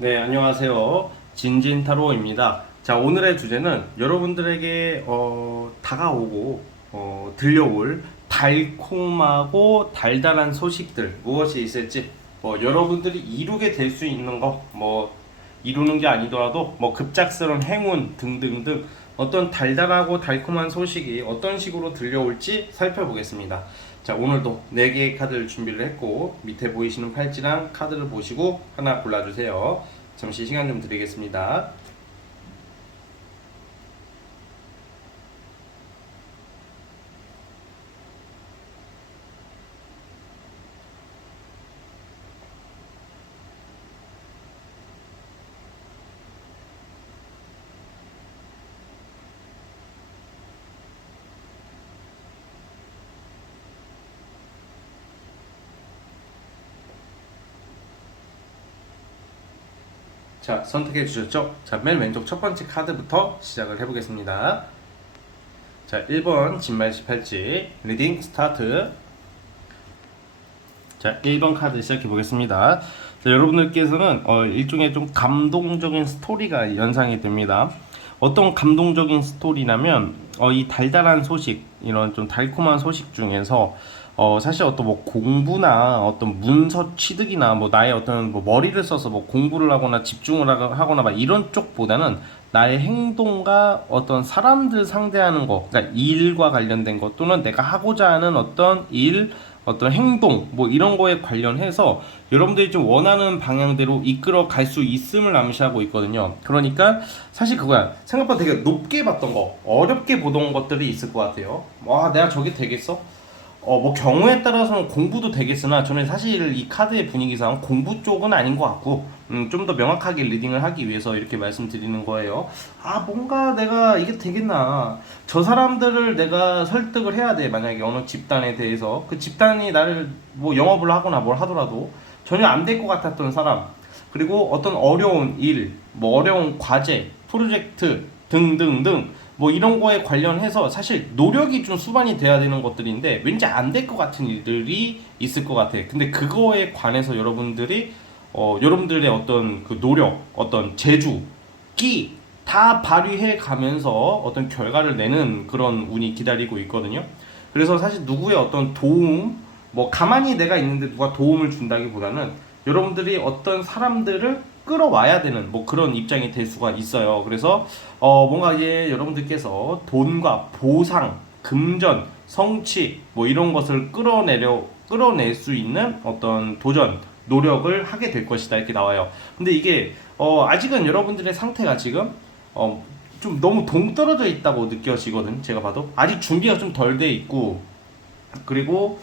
네, 안녕하세요. 진진타로입니다. 자, 오늘의 주제는 여러분들에게 다가오고 들려올 달콤하고 달달한 소식들 무엇이 있을지 여러분들이 이루게 될 수 있는 거 이루는 게 아니더라도 급작스러운 행운 등등등 어떤 달달하고 달콤한 소식이 어떤 식으로 들려올지 살펴보겠습니다. 자, 오늘도 4개의 카드를 준비를 했고 밑에 보이시는 팔찌랑 카드를 보시고 하나 골라주세요. 잠시 시간 좀 드리겠습니다. 자, 선택해 주셨죠? 자, 맨 왼쪽 첫 번째 카드부터 시작을 해보겠습니다. 자, 1번 진말시 팔찌 리딩 스타트. 자, 1번 카드 시작해 보겠습니다. 자, 여러분들께서는 일종의 좀 감동적인 스토리가 연상이 됩니다. 어떤 감동적인 스토리냐면 이 달달한 소식, 이런 좀 달콤한 소식 중에서 사실 어떤 공부나 어떤 문서 취득이나 나의 어떤 머리를 써서 공부를 하거나 집중을 하거나 막 이런 쪽보다는 나의 행동과 어떤 사람들 상대하는 거, 그러니까 일과 관련된 것 또는 내가 하고자 하는 어떤 일, 어떤 행동 이런 거에 관련해서 여러분들이 좀 원하는 방향대로 이끌어 갈 수 있음을 암시하고 있거든요. 그러니까 사실 그거야. 생각보다 되게 높게 봤던 거, 어렵게 보던 것들이 있을 것 같아요. 와, 내가 저게 되겠어? 경우에 따라서는 공부도 되겠으나 저는 사실 이 카드의 분위기상 공부 쪽은 아닌 것 같고 좀 더 명확하게 리딩을 하기 위해서 이렇게 말씀드리는 거예요. 아, 뭔가 내가 이게 되겠나? 저 사람들을 내가 설득을 해야 돼. 만약에 어느 집단에 대해서 그 집단이 나를 영업을 하거나 뭘 하더라도 전혀 안 될 것 같았던 사람, 그리고 어떤 어려운 일, 어려운 과제, 프로젝트 등등등 이런 거에 관련해서 사실 노력이 좀 수반이 돼야 되는 것들인데 왠지 안 될 것 같은 일들이 있을 것 같아. 근데 그거에 관해서 여러분들의 어떤 그 노력, 어떤 재주, 끼 다 발휘해 가면서 어떤 결과를 내는 그런 운이 기다리고 있거든요. 그래서 사실 누구의 어떤 도움, 가만히 내가 있는데 누가 도움을 준다기보다는 여러분들이 어떤 사람들을 끌어와야 되는 그런 입장이 될 수가 있어요. 그래서 뭔가 이제 여러분들께서 돈과 보상, 금전, 성취 이런 것을 끌어낼 수 있는 어떤 도전, 노력을 하게 될 것이다 이렇게 나와요. 근데 이게 아직은 여러분들의 상태가 지금 좀 너무 동떨어져 있다고 느껴지거든. 제가 봐도 아직 준비가 좀 덜 돼 있고, 그리고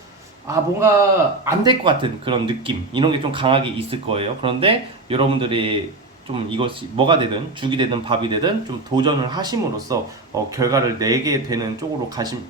뭔가 안 될 것 같은 그런 느낌 이런 게 좀 강하게 있을 거예요. 그런데 여러분들이 좀 이것이 뭐가 되든 죽이 되든 밥이 되든 좀 도전을 하심으로써 결과를 내게 되는 쪽으로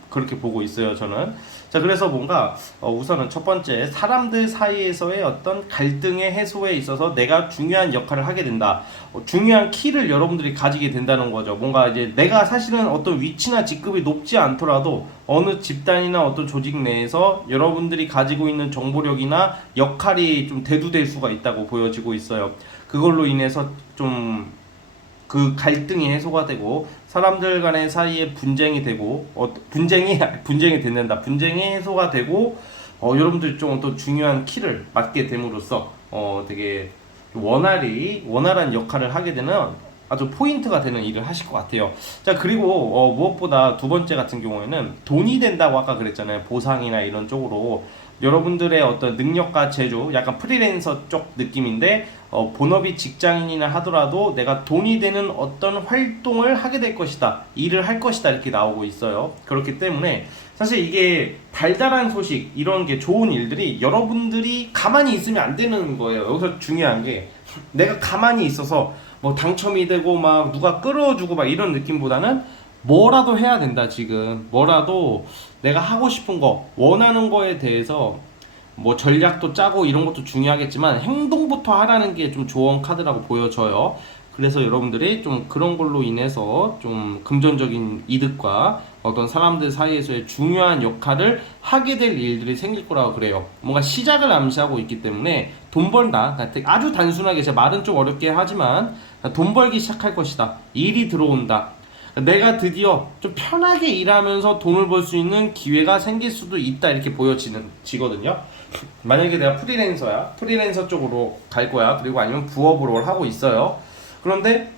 그렇게 보고 있어요, 저는. 자, 그래서 뭔가 우선은 첫 번째, 사람들 사이에서의 어떤 갈등의 해소에 있어서 내가 중요한 역할을 하게 된다. 중요한 키를 여러분들이 가지게 된다는 거죠. 뭔가 이제 내가 사실은 어떤 위치나 직급이 높지 않더라도 어느 집단이나 어떤 조직 내에서 여러분들이 가지고 있는 정보력이나 역할이 좀 대두될 수가 있다고 보여지고 있어요. 그걸로 인해서 좀 그 갈등이 해소가 되고 사람들 간의 사이에 분쟁이 되고 분쟁이 된다. 분쟁이 해소가 되고 여러분들 좀 또 중요한 키를 맡게 됨으로써 되게 원활한 역할을 하게 되는 아주 포인트가 되는 일을 하실 것 같아요. 자, 그리고 무엇보다 두 번째 같은 경우에는 돈이 된다고 아까 그랬잖아요. 보상이나 이런 쪽으로 여러분들의 어떤 능력과 재주, 약간 프리랜서 쪽 느낌인데 본업이 직장인이나 하더라도 내가 돈이 되는 어떤 활동을 하게 될 것이다, 일을 할 것이다 이렇게 나오고 있어요. 그렇기 때문에 사실 이게 달달한 소식, 이런 게 좋은 일들이 여러분들이 가만히 있으면 안 되는 거예요. 여기서 중요한 게 내가 가만히 있어서 당첨이 되고 막 누가 끌어주고 막 이런 느낌보다는 뭐라도 해야 된다. 지금 뭐라도 내가 하고 싶은 거, 원하는 거에 대해서 전략도 짜고 이런 것도 중요하겠지만 행동부터 하라는 게 좀 좋은 카드라고 보여져요. 그래서 여러분들이 좀 그런 걸로 인해서 좀 금전적인 이득과 어떤 사람들 사이에서의 중요한 역할을 하게 될 일들이 생길 거라고 그래요. 뭔가 시작을 암시하고 있기 때문에 돈 벌다, 아주 단순하게 제 말은 좀 어렵게 하지만 돈 벌기 시작할 것이다, 일이 들어온다, 내가 드디어 좀 편하게 일하면서 돈을 벌 수 있는 기회가 생길 수도 있다, 이렇게 보여지거든요. 만약에 내가 프리랜서야, 프리랜서 쪽으로 갈 거야, 그리고 아니면 부업으로 하고 있어요. 그런데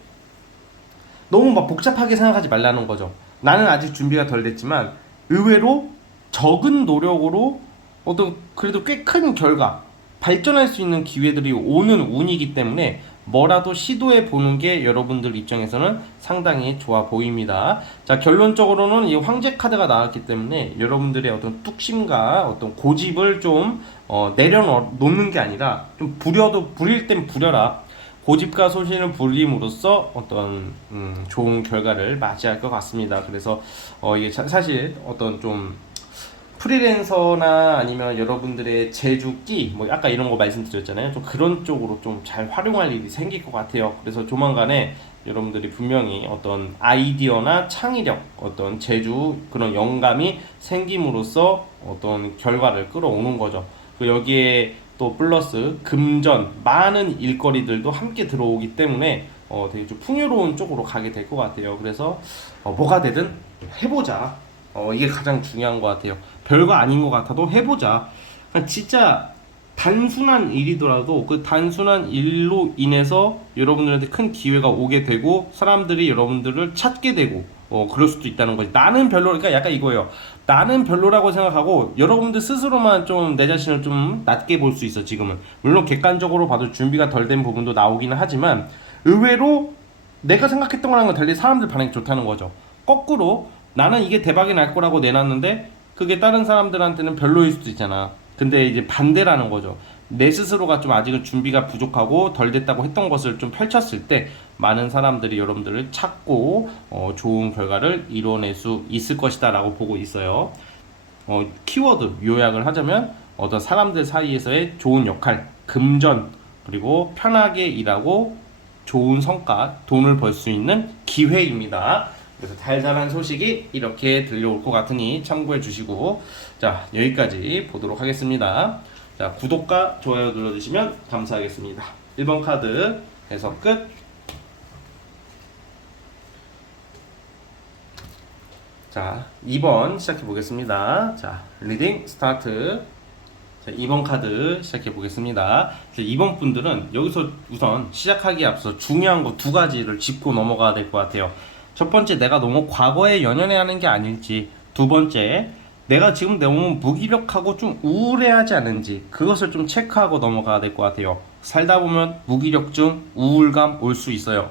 너무 막 복잡하게 생각하지 말라는 거죠. 나는 아직 준비가 덜 됐지만 의외로 적은 노력으로 어떤 그래도 꽤 큰 결과, 발전할 수 있는 기회들이 오는 운이기 때문에 뭐라도 시도해 보는 게 여러분들 입장에서는 상당히 좋아 보입니다. 자, 결론적으로는 이 황제 카드가 나왔기 때문에 여러분들의 어떤 뚝심과 어떤 고집을 좀 내려놓는 게 아니라, 좀 부릴 땐 부려라, 고집과 소신을 부림으로써 어떤 좋은 결과를 맞이할 것 같습니다. 그래서 이게 사실 어떤 좀 프리랜서나 아니면 여러분들의 제주기, 뭐 아까 이런 거 말씀드렸잖아요. 좀 그런 쪽으로 좀 잘 활용할 일이 생길 것 같아요. 그래서 조만간에 여러분들이 분명히 어떤 아이디어나 창의력, 어떤 제주, 그런 영감이 생김으로써 어떤 결과를 끌어오는 거죠. 그 여기에 또 플러스 금전, 많은 일거리들도 함께 들어오기 때문에 되게 좀 풍요로운 쪽으로 가게 될 것 같아요. 그래서 뭐가 되든 해보자. 이게 가장 중요한 것 같아요. 별거 아닌 것 같아도 해보자. 그러니까 진짜 단순한 일이더라도 그 단순한 일로 인해서 여러분들한테 큰 기회가 오게 되고 사람들이 여러분들을 찾게 되고 그럴 수도 있다는 거지. 나는 별로, 그러니까 약간 이거예요. 나는 별로라고 생각하고 여러분들 스스로만 좀 내 자신을 좀 낮게 볼 수 있어. 지금은 물론 객관적으로 봐도 준비가 덜 된 부분도 나오기는 하지만 의외로 내가 생각했던 거랑은 달리 사람들 반응이 좋다는 거죠. 거꾸로 나는 이게 대박이 날 거라고 내놨는데 그게 다른 사람들한테는 별로일 수도 있잖아. 근데 이제 반대라는 거죠. 내 스스로가 좀 아직은 준비가 부족하고 덜 됐다고 했던 것을 좀 펼쳤을 때 많은 사람들이 여러분들을 찾고 좋은 결과를 이뤄낼 수 있을 것이다 라고 보고 있어요. 키워드 요약을 하자면 어떤 사람들 사이에서의 좋은 역할, 금전, 그리고 편하게 일하고 좋은 성과, 돈을 벌 수 있는 기회입니다. 그래서 달달한 소식이 이렇게 들려올 것 같으니 참고해 주시고, 자, 여기까지 보도록 하겠습니다. 자, 구독과 좋아요 눌러주시면 감사하겠습니다. 1번 카드 해석 끝. 자, 2번 시작해 보겠습니다. 자, 리딩 스타트. 자, 2번 카드 시작해 보겠습니다. 2번 분들은 여기서 우선 시작하기에 앞서 중요한 거 두 가지를 짚고 넘어가야 될 것 같아요. 첫 번째, 내가 너무 과거에 연연해 하는 게 아닐지. 두 번째, 내가 지금 너무 무기력하고 좀 우울해하지 않은지, 그것을 좀 체크하고 넘어가야 될 것 같아요. 살다 보면 무기력증, 우울감 올 수 있어요.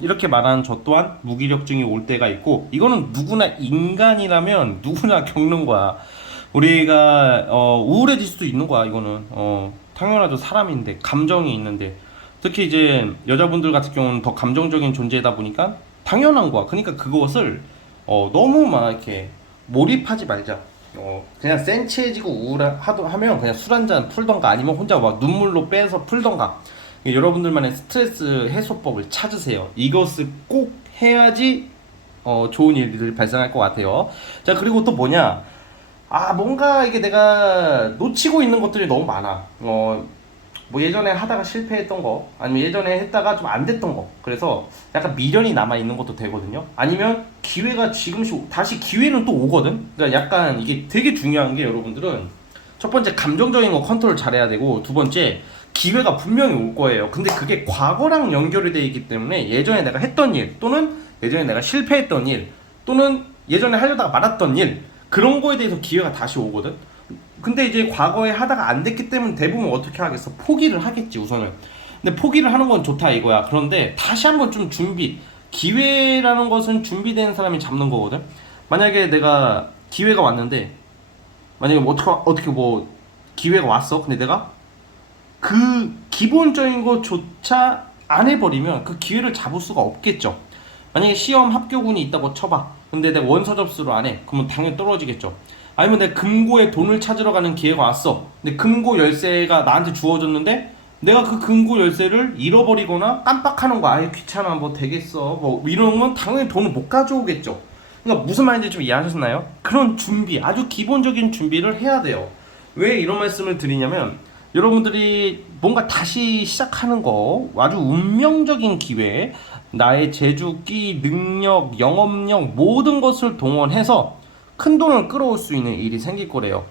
이렇게 말하는 저 또한 무기력증이 올 때가 있고, 이거는 누구나 인간이라면 누구나 겪는 거야. 우리가 우울해질 수도 있는 거야. 이거는 당연하죠. 사람인데, 감정이 있는데, 특히 이제 여자분들 같은 경우는 더 감정적인 존재다 보니까 당연한 거야. 그러니까 그것을 너무 막 이렇게 몰입하지 말자. 그냥 센치해지고 우울하면 그냥 술 한잔 풀던가, 아니면 혼자 막 눈물로 빼서 풀던가. 여러분들만의 스트레스 해소법을 찾으세요. 이것을 꼭 해야지 좋은 일들이 발생할 것 같아요. 자, 그리고 또 뭐냐, 뭔가 이게 내가 놓치고 있는 것들이 너무 많아. 뭐 예전에 하다가 실패했던 거, 아니면 예전에 했다가 좀 안 됐던 거, 그래서 약간 미련이 남아 있는 것도 되거든요. 아니면 기회가 지금씩 다시 기회는 또 오거든. 그러니까 약간 이게 되게 중요한 게, 여러분들은 첫 번째 감정적인 거 컨트롤 잘해야 되고, 두 번째 기회가 분명히 올 거예요. 근데 그게 과거랑 연결이 되어 있기 때문에 예전에 내가 했던 일, 또는 예전에 내가 실패했던 일, 또는 예전에 하려다가 말았던 일, 그런 거에 대해서 기회가 다시 오거든. 근데 이제 과거에 하다가 안 됐기 때문에 대부분 어떻게 하겠어? 포기를 하겠지, 우선은. 근데 포기를 하는 건 좋다 이거야. 그런데 다시 한번 좀 기회라는 것은 준비된 사람이 잡는 거거든. 만약에 내가 기회가 왔는데, 만약에 어떻게 기회가 왔어. 근데 내가 그 기본적인 것조차 안 해버리면 그 기회를 잡을 수가 없겠죠. 만약에 시험 합격운이 있다고 쳐봐. 근데 내가 원서 접수를 안 해. 그러면 당연히 떨어지겠죠. 아니면 내가 금고에 돈을 찾으러 가는 기회가 왔어. 근데 금고 열쇠가 나한테 주어졌는데 내가 그 금고 열쇠를 잃어버리거나 깜빡하는 거야. 아예 귀찮아, 뭐 되겠어, 뭐 이러면 당연히 돈을 못 가져오겠죠. 그러니까 무슨 말인지 좀 이해하셨나요? 그런 준비, 아주 기본적인 준비를 해야 돼요. 왜 이런 말씀을 드리냐면 여러분들이 뭔가 다시 시작하는 거 아주 운명적인 기회, 나의 재주, 끼, 능력, 영업력 모든 것을 동원해서 큰 돈을 끌어올 수 있는 일이 생길 거래요.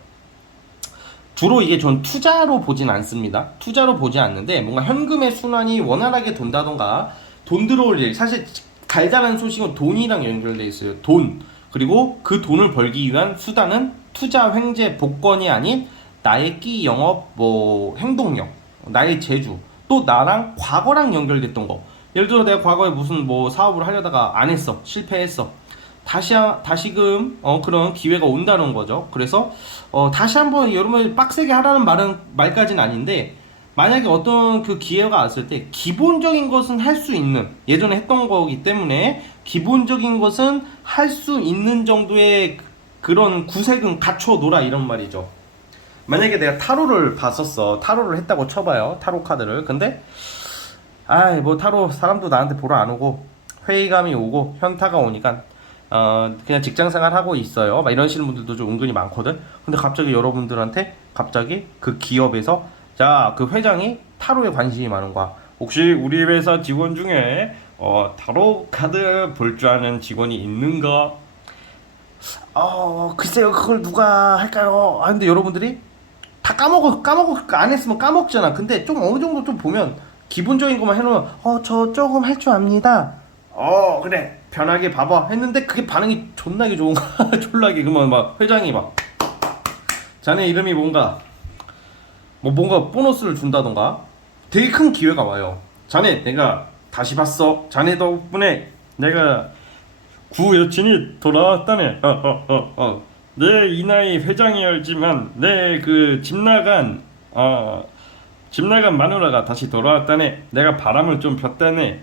주로 이게 전 투자로 보진 않습니다. 투자로 보지 않는데 뭔가 현금의 순환이 원활하게 돈다던가 돈 들어올 일, 사실 달달한 소식은 돈이랑 연결돼 있어요. 돈, 그리고 그 돈을 벌기 위한 수단은 투자, 횡재, 복권이 아닌 나의 끼, 영업, 뭐 행동력, 나의 재주, 또 나랑 과거랑 연결됐던 거. 예를 들어 내가 과거에 무슨 뭐 사업을 하려다가 안 했어, 실패했어. 다시금 그런 기회가 온다는 거죠. 그래서 다시 한번 여러분 빡세게 하라는 말까지는 아닌데, 만약에 어떤 그 기회가 왔을 때 기본적인 것은 할 수 있는, 예전에 했던 거기 때문에 기본적인 것은 할 수 있는 정도의 그런 구색은 갖춰 놓으라 이런 말이죠. 만약에 내가 타로를 봤었어, 타로를 했다고 쳐봐요, 타로 카드를. 근데 아이 뭐 타로 사람도 나한테 보러 안 오고 회의감이 오고 현타가 오니까 그냥 직장생활 하고 있어요 막 이러시는 분들도 좀 은근히 많거든. 근데 갑자기 여러분들한테 갑자기 그 기업에서 자 그 회장이 타로에 관심이 많은 거야. 혹시 우리 회사 직원 중에 타로 카드 볼 줄 아는 직원이 있는가? 글쎄요, 그걸 누가 할까요? 근데 여러분들이 다 까먹어 안 했으면 까먹잖아. 근데 좀 어느 정도 좀 보면 기본적인 것만 해놓으면 저 조금 할 줄 압니다. 그래 편하게 봐봐 했는데 그게 반응이 존나게 좋은 거야. 졸라게. 그러면 막 회장이 막 자네 이름이 뭔가 보너스를 준다던가 되게 큰 기회가 와요. 자네 내가 다시 봤어. 자네 덕분에 내가 구 여친이 돌아왔다네. 내 이 나이 회장이었지만 내 그 집 나간 마누라가 다시 돌아왔다네. 내가 바람을 좀 폈다네.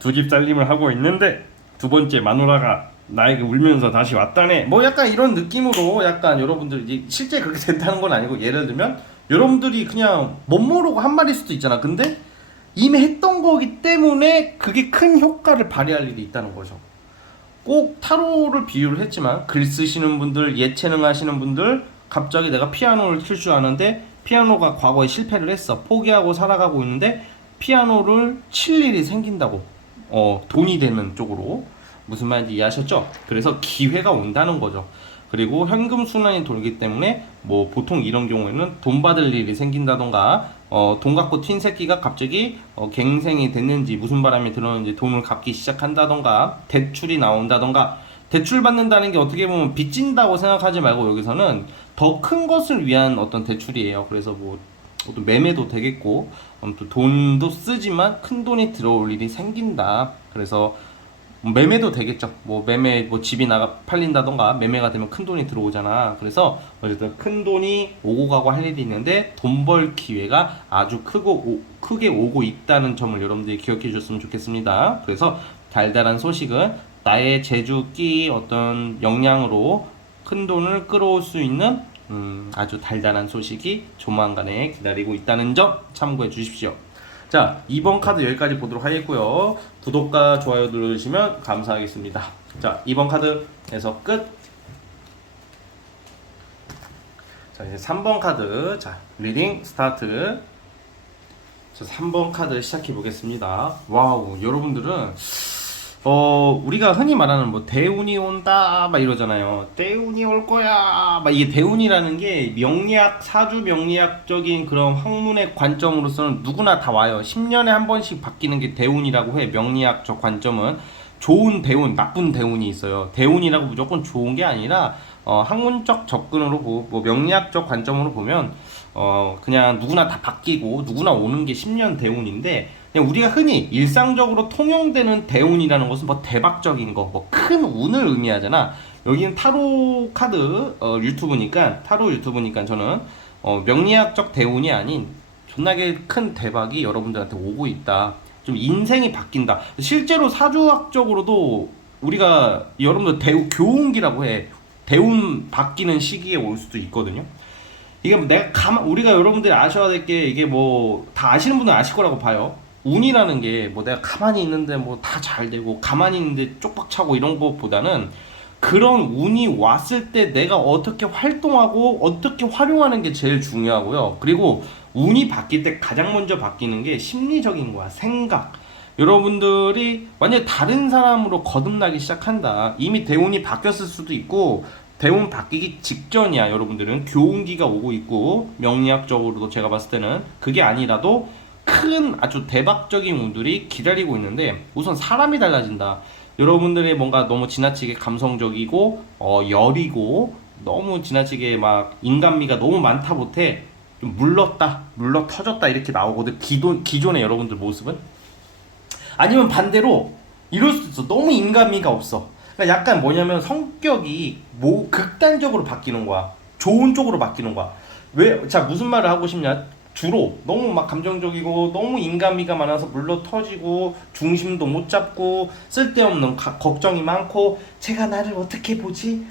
두 집 살림을 하고 있는데 두 번째 마누라가 나에게 울면서 다시 왔다네. 뭐 약간 이런 느낌으로 약간 여러분들이 실제 그렇게 된다는 건 아니고, 예를 들면 여러분들이 그냥 못 모르고 한 말일 수도 있잖아. 근데 이미 했던 거기 때문에 그게 큰 효과를 발휘할 일이 있다는 거죠. 꼭 타로를 비유를 했지만 글 쓰시는 분들, 예체능 하시는 분들, 갑자기 내가 피아노를 칠 줄 아는데 피아노가 과거에 실패를 했어. 포기하고 살아가고 있는데 피아노를 칠 일이 생긴다고. 돈이 되는 쪽으로. 무슨 말인지 이해하셨죠? 그래서 기회가 온다는 거죠. 그리고 현금 순환이 돌기 때문에 뭐 보통 이런 경우에는 돈 받을 일이 생긴다던가, 돈 갖고 튄 새끼가 갑자기 갱생이 됐는지 무슨 바람이 들었는지 돈을 갚기 시작한다던가, 대출이 나온다던가. 대출 받는다는 게 어떻게 보면 빚진다고 생각하지 말고 여기서는 더 큰 것을 위한 어떤 대출이에요. 그래서 뭐 어떤 매매도 되겠고, 또 돈도 쓰지만 큰 돈이 들어올 일이 생긴다. 그래서 매매도 되겠죠. 뭐 매매, 뭐 집이 팔린다던가 매매가 되면 큰 돈이 들어오잖아. 그래서 어쨌든 큰 돈이 오고 가고 할 일이 있는데 돈 벌 기회가 아주 크게 오고 있다는 점을 여러분들이 기억해 주셨으면 좋겠습니다. 그래서 달달한 소식은 나의 재주, 끼, 어떤 역량으로 큰 돈을 끌어올 수 있는 아주 달달한 소식이 조만간에 기다리고 있다는 점 참고해 주십시오. 자, 2번 카드 여기까지 보도록 하겠고요. 구독과 좋아요 눌러주시면 감사하겠습니다. 자, 2번 카드에서 끝. 자, 이제 3번 카드. 자, 리딩 스타트. 자, 3번 카드 시작해 보겠습니다. 와우, 여러분들은 우리가 흔히 말하는 뭐 대운이 온다 막 이러잖아요. 대운이 올 거야 막. 이게 대운이라는 게 명리학, 사주 명리학적인 그런 학문의 관점으로서는 누구나 다 와요. 10년에 한 번씩 바뀌는 게 대운이라고 해. 명리학적 관점은 좋은 대운, 나쁜 대운이 있어요. 대운이라고 무조건 좋은 게 아니라 학문적 접근으로 뭐 명리학적 관점으로 보면 그냥 누구나 다 바뀌고 누구나 오는 게 10년 대운인데, 그냥 우리가 흔히 일상적으로 통용되는 대운이라는 것은 뭐 대박적인 거, 뭐 큰 운을 의미하잖아. 여기는 타로 카드 타로 유튜브니까 저는 명리학적 대운이 아닌 존나게 큰 대박이 여러분들한테 오고 있다. 좀 인생이 바뀐다. 실제로 사주학적으로도 우리가 여러분들 교운기라고 해. 대운 바뀌는 시기에 올 수도 있거든요. 이게 우리가 여러분들이 아셔야 될 게, 이게 뭐 다 아시는 분은 아실 거라고 봐요. 운이라는 게 뭐 내가 가만히 있는데 뭐 다 잘 되고 가만히 있는데 쪽박 차고 이런 것보다는 그런 운이 왔을 때 내가 어떻게 활동하고 어떻게 활용하는 게 제일 중요하고요. 그리고 운이 바뀔 때 가장 먼저 바뀌는 게 심리적인 거야. 생각. 여러분들이 완전 다른 사람으로 거듭나기 시작한다. 이미 대운이 바뀌었을 수도 있고 대운 바뀌기 직전이야. 여러분들은 교운기가 오고 있고 명리학적으로도 제가 봤을 때는 그게 아니라도 큰 아주 대박적인 운들이 기다리고 있는데 우선 사람이 달라진다. 여러분들이 뭔가 너무 지나치게 감성적이고 여리고 너무 지나치게 막 인간미가 너무 많다 못해 좀 물렀다 물러 터졌다 이렇게 나오거든. 기존의 여러분들 모습은. 아니면 반대로 이럴 수도 있어. 너무 인간미가 없어. 그러니까 약간 뭐냐면 성격이 극단적으로 바뀌는 거야. 좋은 쪽으로 바뀌는 거야. 왜? 자, 무슨 말을 하고 싶냐? 주로 너무 막 감정적이고 너무 인간미가 많아서 물러 터지고 중심도 못 잡고 쓸데없는 걱정이 많고 제가 나를 어떻게 보지?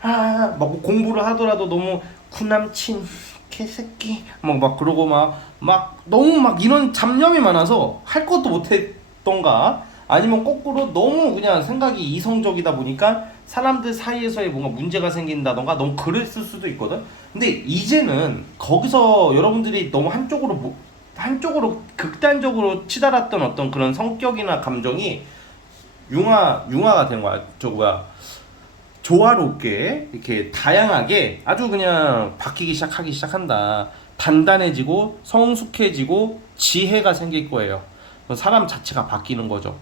막 공부를 하더라도 너무 구남친 개새끼 막 그러고 막 너무 막 이런 잡념이 많아서 할 것도 못했던가 아니면 거꾸로 너무 그냥 생각이 이성적이다 보니까 사람들 사이에서의 뭔가 문제가 생긴다던가 너무 그랬을 수도 있거든. 근데 이제는 거기서 여러분들이 너무 한쪽으로 극단적으로 치달았던 어떤 그런 성격이나 감정이 융화가 된 거야. 저 뭐야 조화롭게 이렇게 다양하게 아주 그냥 바뀌기 시작한다. 단단해지고 성숙해지고 지혜가 생길 거예요. 사람 자체가 바뀌는 거죠.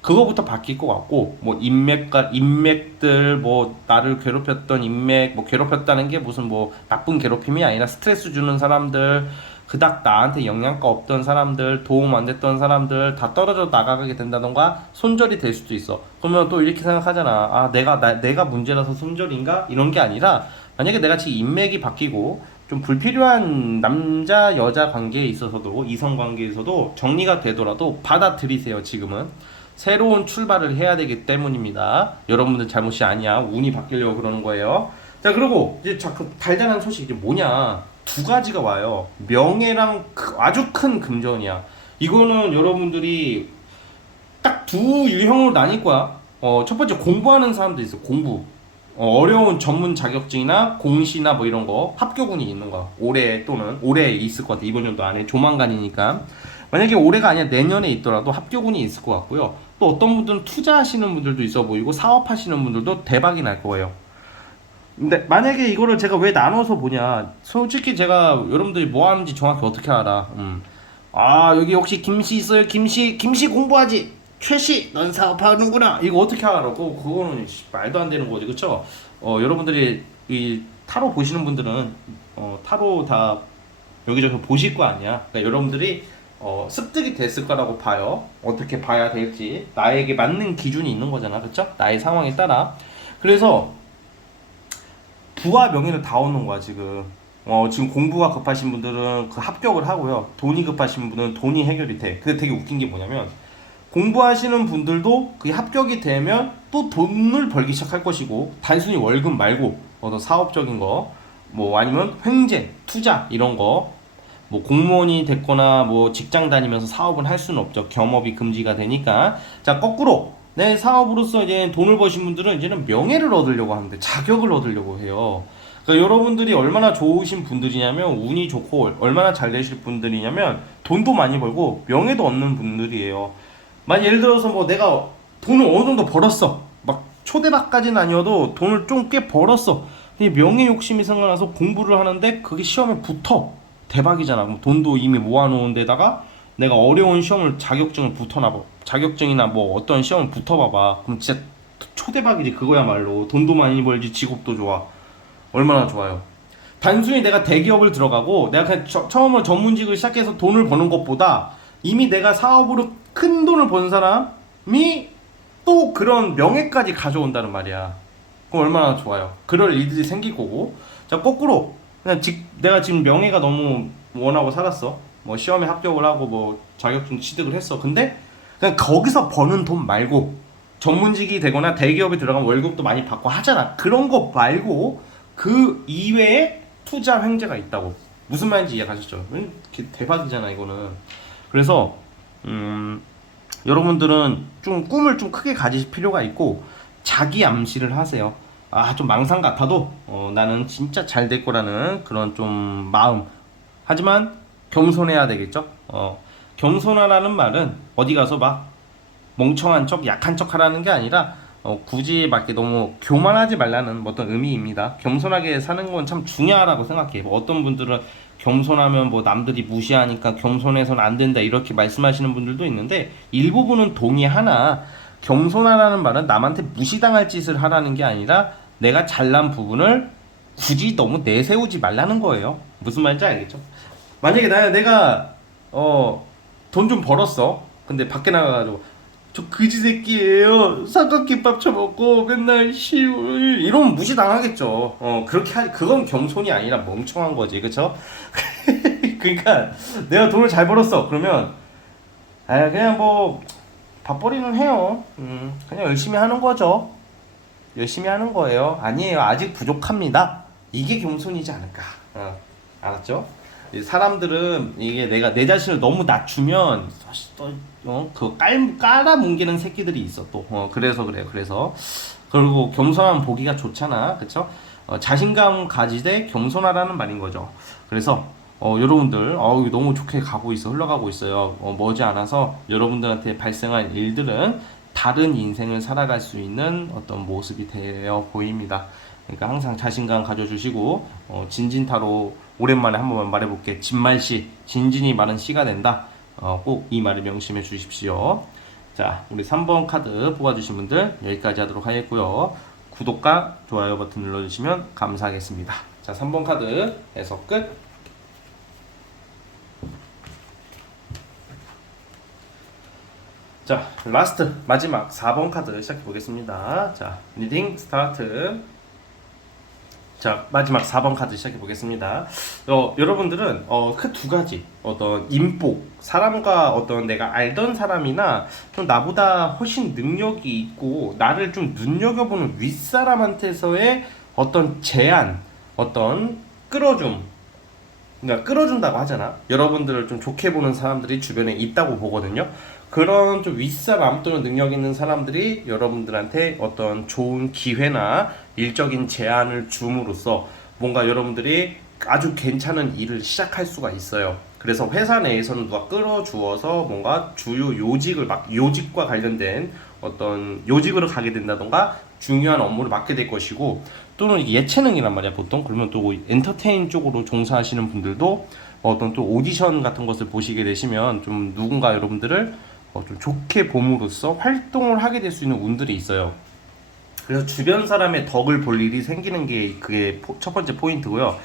그거부터 바뀔 것 같고 뭐 인맥들 뭐 나를 괴롭혔던 인맥 뭐 괴롭혔다는 게 무슨 뭐 나쁜 괴롭힘이 아니라 스트레스 주는 사람들 그닥 나한테 영향가 없던 사람들 도움 안 됐던 사람들 다 떨어져 나가게 된다던가 손절이 될 수도 있어. 그러면 또 이렇게 생각하잖아. 아 내가 문제라서 손절인가 이런 게 아니라 만약에 내가 지금 인맥이 바뀌고 좀 불필요한 남자 여자 관계에 있어서도 이성 관계에서도 정리가 되더라도 받아들이세요. 지금은 새로운 출발을 해야 되기 때문입니다. 여러분들 잘못이 아니야. 운이 바뀌려고 그러는 거예요. 자, 그리고 이제 자꾸 달달한 소식이 이제 뭐냐? 두 가지가 와요. 명예랑 아주 큰 금전이야. 이거는 여러분들이 딱 두 유형으로 나뉠 거야. 첫 번째 공부하는 사람도 있어. 공부. 어려운 전문 자격증이나 공시나 뭐 이런 거 합격운이 있는 거야. 올해 있을 것 같아. 이번 연도 안에 조만간이니까. 만약에 올해가 아니라 내년에 있더라도 합격운이 있을 것 같고요. 또 어떤 분들은 투자하시는 분들도 있어 보이고 사업하시는 분들도 대박이 날 거예요. 근데 만약에 이거를 제가 왜 나눠서 보냐, 솔직히 제가 여러분들이 뭐 하는지 정확히 어떻게 알아? 여기 혹시 김씨 있어요? 김씨 공부하지? 최씨 넌 사업하는구나. 이거 어떻게 알아? 그거는 말도 안 되는 거지, 그쵸? 여러분들이 이 타로 보시는 분들은 타로 다 여기저기 보실 거 아니야. 그러니까 여러분들이 습득이 됐을 거라고 봐요. 어떻게 봐야 될지 나에게 맞는 기준이 있는 거잖아, 그쵸? 나의 상황에 따라. 그래서 부와 명예를 다 얻는 거야 지금. 지금 공부가 급하신 분들은 그 합격을 하고요. 돈이 급하신 분은 돈이 해결이 돼. 근데 되게 웃긴 게 뭐냐면 공부하시는 분들도 그게 합격이 되면 또 돈을 벌기 시작할 것이고 단순히 월급 말고 어떤 사업적인 거 뭐 아니면 횡재, 투자 이런 거 뭐 공무원이 됐거나 뭐 직장 다니면서 사업을 할 수는 없죠. 겸업이 금지가 되니까. 자, 거꾸로 내 사업으로서 이제 돈을 버신 분들은 이제는 명예를 얻으려고 하는데 자격을 얻으려고 해요. 그러니까 여러분들이 얼마나 좋으신 분들이냐면 운이 좋고 얼마나 잘 되실 분들이냐면 돈도 많이 벌고 명예도 얻는 분들이에요. 만약 예를 들어서 뭐 내가 돈을 어느 정도 벌었어. 막 초대박까지는 아니어도 돈을 좀 꽤 벌었어. 근데 명예 욕심이 생겨나서 공부를 하는데 그게 시험에 붙어. 대박이잖아. 그럼 돈도 이미 모아놓은 데다가 내가 어려운 시험을 자격증이나 뭐 어떤 시험을 붙어봐봐. 그럼 진짜 초대박이지. 그거야말로 돈도 많이 벌지 직업도 좋아. 얼마나 좋아요. 단순히 내가 대기업을 들어가고 내가 그냥 처음으로 전문직을 시작해서 돈을 버는 것보다 이미 내가 사업으로 큰 돈을 번 사람이 또 그런 명예까지 가져온다는 말이야. 그럼 얼마나 좋아요. 그럴 일들이 생길 거고. 자, 거꾸로 그냥 내가 지금 명예가 너무 원하고 살았어. 뭐 시험에 합격을 하고 뭐 자격증 취득을 했어. 근데 그냥 거기서 버는 돈 말고 전문직이 되거나 대기업에 들어가면 월급도 많이 받고 하잖아. 그런 거 말고 그 이외에 투자 횡재가 있다고. 무슨 말인지 이해가셨죠? 대박이잖아 이거는. 그래서 여러분들은 좀 꿈을 좀 크게 가지실 필요가 있고 자기 암시를 하세요. 좀 망상 같아도 나는 진짜 잘 될 거라는 그런 좀 마음. 하지만 겸손해야 되겠죠. 겸손하라는 말은 어디 가서 막 멍청한 척, 약한 척 하라는 게 아니라 굳이 막 이렇게 너무 교만하지 말라는 뭐 어떤 의미입니다. 겸손하게 사는 건 참 중요하다고 생각해요. 뭐 어떤 분들은 겸손하면 뭐 남들이 무시하니까 겸손해서는 안 된다 이렇게 말씀하시는 분들도 있는데 일부분은 동의하나 겸손하라는 말은 남한테 무시당할 짓을 하라는 게 아니라 내가 잘난 부분을 굳이 너무 내세우지 말라는 거예요. 무슨 말인지 알겠죠? 만약에 내가 돈 좀 벌었어. 근데 밖에 나가가지고 저 그지 새끼예요. 삼각김밥 쳐먹고 맨날 시울 이러면 무시당하겠죠. 그건 겸손이 아니라 멍청한 거지, 그쵸? 그러니까 내가 돈을 잘 벌었어. 그러면 그냥 뭐 밥벌이는 해요. 그냥 열심히 하는 거죠. 열심히 하는 거예요. 아니에요. 아직 부족합니다. 이게 겸손이지 않을까. 알았죠? 사람들은 이게 내가 내 자신을 너무 낮추면 그 깔아뭉개는 새끼들이 있어 또. 그래서 그래요. 그리고 겸손하면 보기가 좋잖아. 그쵸? 자신감 가지되 겸손하라는 말인 거죠. 그래서 여러분들 너무 좋게 흘러가고 있어요. 머지않아서 여러분들한테 발생한 일들은 다른 인생을 살아갈 수 있는 어떤 모습이 되어 보입니다. 그러니까 항상 자신감 가져주시고 진진타로 오랜만에 한 번만 말해볼게. 진말씨, 진진이 말은 씨가 된다. 꼭 이 말을 명심해 주십시오. 자, 우리 3번 카드 뽑아주신 분들 여기까지 하도록 하겠고요. 구독과 좋아요 버튼 눌러주시면 감사하겠습니다. 자, 3번 카드에서 끝. 자, 라스트 마지막 4번 카드 시작해 보겠습니다. 자, 리딩 스타트. 자, 마지막 4번 카드 시작해 보겠습니다. 여러분들은 그 두 가지 어떤 인복, 사람과 어떤 내가 알던 사람이나 좀 나보다 훨씬 능력이 있고 나를 좀 눈여겨보는 윗사람한테서의 어떤 제안, 어떤 끌어줌, 그러니까 끌어준다고 하잖아. 여러분들을 좀 좋게 보는 사람들이 주변에 있다고 보거든요. 그런 좀 윗사람 또는 능력 있는 사람들이 여러분들한테 어떤 좋은 기회나 일적인 제안을 줌으로써 뭔가 여러분들이 아주 괜찮은 일을 시작할 수가 있어요. 그래서 회사 내에서는 누가 끌어주어서 뭔가 주요 요직을 요직과 관련된 어떤 요직으로 가게 된다던가 중요한 업무를 맡게 될 것이고, 또는 예체능이란 말이야 보통. 그러면 또 엔터테인 쪽으로 종사하시는 분들도 어떤 또 오디션 같은 것을 보시게 되시면 좀 누군가 여러분들을 좀 좋게 봄으로써 활동을 하게 될 수 있는 운들이 있어요. 그래서 주변 사람의 덕을 볼 일이 생기는 게 그게 첫 번째 포인트고요.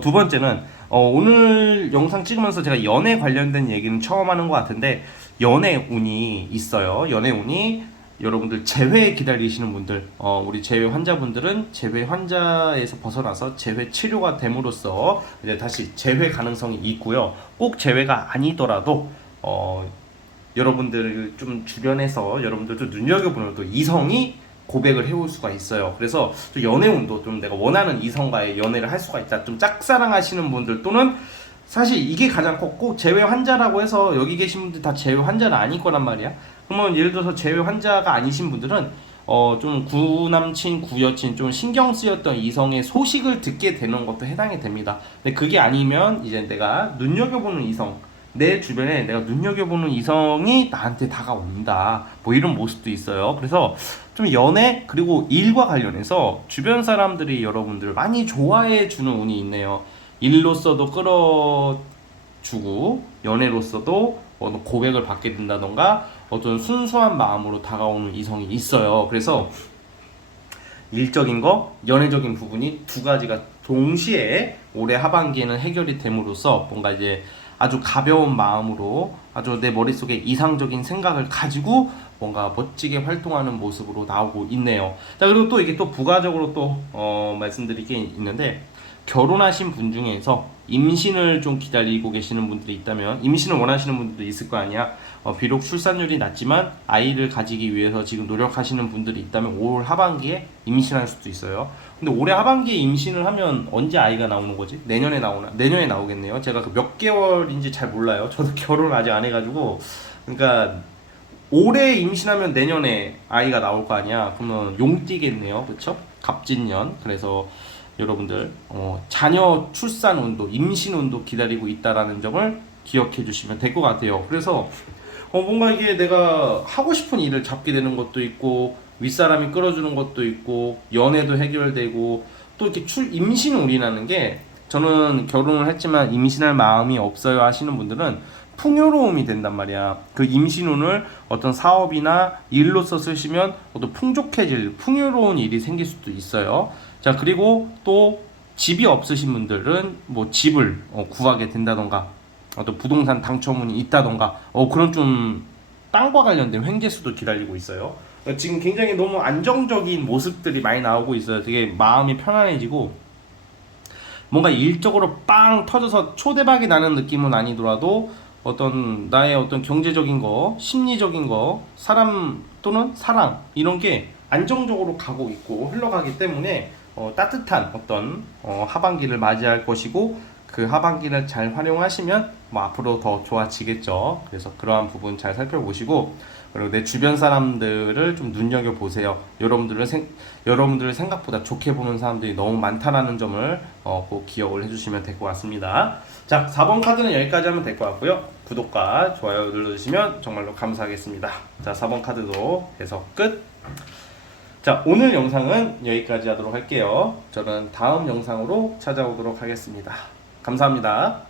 두 번째는 오늘 영상 찍으면서 제가 연애 관련된 얘기는 처음 하는 것 같은데, 연애 운이 있어요. 연애 운이 여러분들 재회 기다리시는 분들, 우리 재회 환자분들은 재회 환자에서 벗어나서 재회 치료가 됨으로써 이제 다시 재회 가능성이 있고요. 꼭 재회가 아니더라도 여러분들 좀 주변에서 여러분들도 눈여겨보는 또 이성이 고백을 해올 수가 있어요. 그래서 또 연애운도 좀 내가 원하는 이성과의 연애를 할 수가 있다. 좀 짝사랑하시는 분들, 또는 사실 이게 가장 컸고, 재회 환자라고 해서 여기 계신 분들 다 재회 환자는 아닐 거란 말이야. 그러면 예를 들어서 재회 환자가 아니신 분들은 좀 구남친, 구여친 좀 신경 쓰였던 이성의 소식을 듣게 되는 것도 해당이 됩니다. 근데 그게 아니면 이제 내가 눈여겨보는 이성, 내 주변에 내가 눈여겨보는 이성이 나한테 다가온다, 뭐 이런 모습도 있어요. 그래서 좀 연애 그리고 일과 관련해서 주변 사람들이 여러분들을 많이 좋아해 주는 운이 있네요. 일로서도 끌어주고 연애로서도 고백을 받게 된다던가 어떤 순수한 마음으로 다가오는 이성이 있어요. 그래서 일적인 거, 연애적인 부분이 두 가지가 동시에 올해 하반기에는 해결이 됨으로써 뭔가 이제 아주 가벼운 마음으로 아주 내 머릿속에 이상적인 생각을 가지고 뭔가 멋지게 활동하는 모습으로 나오고 있네요. 자, 그리고 또 이게 또 부가적으로 또 말씀드릴 게 있는데, 결혼하신 분 중에서 임신을 좀 기다리고 계시는 분들이 있다면, 임신을 원하시는 분들도 있을 거 아니야. 비록 출산율이 낮지만 아이를 가지기 위해서 지금 노력하시는 분들이 있다면 올 하반기에 임신할 수도 있어요. 근데 올해 하반기에 임신을 하면 언제 아이가 나오는 거지? 내년에 나오겠네요. 제가 그 몇 개월인지 잘 몰라요. 저도 결혼을 아직 안 해가지고. 그러니까 올해 임신하면 내년에 아이가 나올 거 아니야. 그러면 용띠겠네요. 그쵸? 갑진년. 그래서 여러분들 자녀 출산 운도, 임신 운도 기다리고 있다라는 점을 기억해 주시면 될 것 같아요. 그래서 뭔가 이게 내가 하고 싶은 일을 잡게 되는 것도 있고, 윗사람이 끌어주는 것도 있고, 연애도 해결되고, 또 이렇게 임신 운이라는 게, 저는 결혼을 했지만 임신할 마음이 없어요 하시는 분들은 풍요로움이 된단 말이야. 그 임신운을 어떤 사업이나 일로서 쓰시면 어떤 풍족해질, 풍요로운 일이 생길 수도 있어요. 자, 그리고 또 집이 없으신 분들은 뭐 집을 구하게 된다던가, 어떤 부동산 당첨운이 있다던가, 그런 좀 땅과 관련된 횡재수도 기다리고 있어요. 지금 굉장히 너무 안정적인 모습들이 많이 나오고 있어요. 되게 마음이 편안해지고, 뭔가 일적으로 빵 터져서 초대박이 나는 느낌은 아니더라도 어떤 나의 어떤 경제적인 거, 심리적인 거, 사람 또는 사랑 이런 게 안정적으로 가고 있고 흘러가기 때문에 따뜻한 어떤 하반기를 맞이할 것이고, 그 하반기를 잘 활용하시면 뭐 앞으로 더 좋아지겠죠. 그래서 그러한 부분 잘 살펴보시고, 그리고 내 주변 사람들을 좀 눈여겨 보세요. 여러분들을 생각보다 좋게 보는 사람들이 너무 많다라는 점을 꼭 기억을 해주시면 될 것 같습니다. 자, 4번 카드는 여기까지 하면 될 것 같고요. 구독과 좋아요 눌러주시면 정말로 감사하겠습니다. 자, 4번 카드도 해석 끝. 자, 오늘 영상은 여기까지 하도록 할게요. 저는 다음 영상으로 찾아오도록 하겠습니다. 감사합니다.